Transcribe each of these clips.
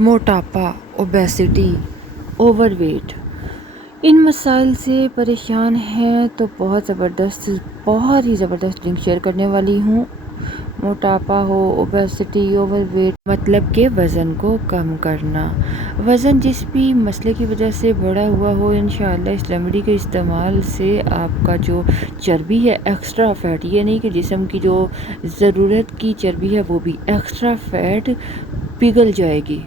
मोटापा, obesity, overweight, इन मसाइल से परेशान हैं तो बहुत ही ज़बरदस्त लिंक शेयर करने वाली हूँ। मोटापा हो, ओबेसिटी, ओवरवेट मतलब कि वज़न को कम करना। वज़न जिस भी मसले की वजह से बढ़ा हुआ हो, इंशाअल्लाह इस रेमेडी के इस्तेमाल से आपका जो चर्बी है, एक्स्ट्रा फ़ैट, ये नहीं कि जिस्म की जो ज़रूरत की चर्बी है वो भी, एक्स्ट्रा फ़ैट पिघल जाएगी।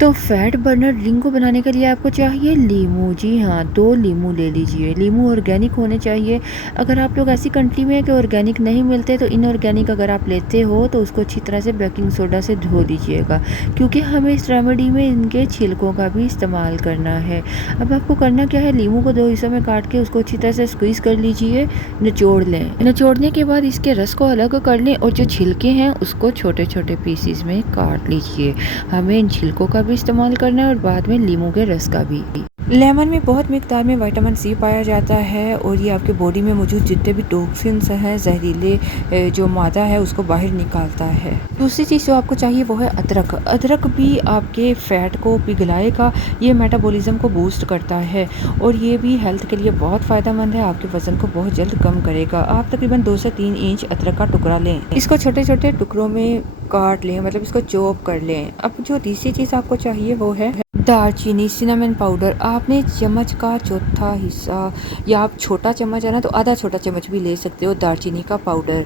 तो फैट बर्नर ड्रिंक को बनाने के लिए आपको चाहिए लीमू। जी हाँ, 2 लीमू ले लीजिए। लीमू ऑर्गेनिक होने चाहिए। अगर आप लोग ऐसी कंट्री में हैं कि ऑर्गेनिक नहीं मिलते तो इनऑर्गेनिक अगर आप लेते हो तो उसको अच्छी तरह से बेकिंग सोडा से धो दीजिएगा, क्योंकि हमें इस रेमेडी में इनके छिलकों का भी इस्तेमाल करना है। अब आपको करना क्या है, लीमू को 2 हिस्सों में काट के उसको अच्छी तरह से स्क्वीज़ कर लीजिए, निचोड़ लें। निचोड़ने के बाद इसके रस को अलग कर लें और जो छिलके हैं उसको छोटे-छोटे पीसेस में काट लीजिए। हमें इन छिलकों का भी इस्तेमाल करना है और बाद में लीमू के रस का भी। लेमन में बहुत मिकदार में विटामिन सी पाया जाता है और ये आपके बॉडी में मौजूद जितने भी टॉक्सिन्स हैं, जहरीले जो मादा है उसको बाहर निकालता है। दूसरी चीज़ जो आपको चाहिए वो है अदरक। अदरक भी आपके फ़ैट को पिघलाएगा, ये मेटाबॉलिज्म को बूस्ट करता है और ये भी हेल्थ के लिए बहुत फ़ायदेमंद है, आपके वज़न को बहुत जल्द कम करेगा। आप तकरीबन 2 से 3 इंच अदरक का टुकड़ा लें, इसको छोटे-छोटे टुकड़ों में काट लें, मतलब इसको चॉप कर लें। अब जो तीसरी चीज़ आपको चाहिए वो है दालचीनी, सिनेमन पाउडर। आपने चम्मच का चौथा हिस्सा या आप छोटा चम्मच है ना तो आधा छोटा चम्मच भी ले सकते हो दालचीनी का पाउडर।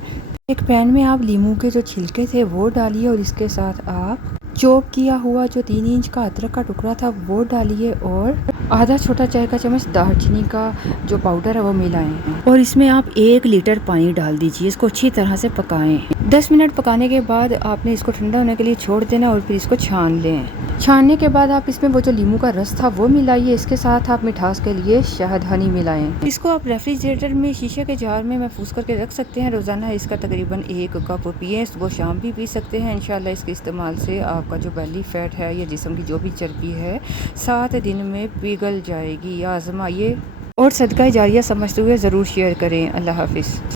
एक पैन में आप लीमू के जो छिलके थे वो डालिए और इसके साथ आप चॉप किया हुआ जो 3 इंच का अदरक का टुकड़ा था वो डालिए और आधा छोटा चाय का चम्मच दालचीनी का जो पाउडर है वो मिलाएं और इसमें आप 1 लीटर पानी डाल दीजिए। इसको अच्छी तरह से पकाएं। 10 मिनट पकाने के बाद आपने इसको ठंडा होने के लिए छोड़ देना और फिर इसको छान लें। छानने के बाद आप इसमें वो जो लीमू का रस था वो मिलाइए। इसके साथ आप मिठास के लिए शहद हनी मिलाएं। इसको आप रेफ्रिजरेटर में शीशे के जार में महफूज करके रख सकते हैं। रोज़ाना इसका तकरीबन 1 कप पिएं, सुबह शाम भी पी सकते हैं। इंशाल्लाह इसके इस्तेमाल से आपका जो बेली फैट है या जिस्म की जो भी चर्बी है 7 दिन में पिघल जाएगी। आजमाइए और सदका जारिया समझते हुए ज़रूर शेयर करें। अल्लाह हाफिज़।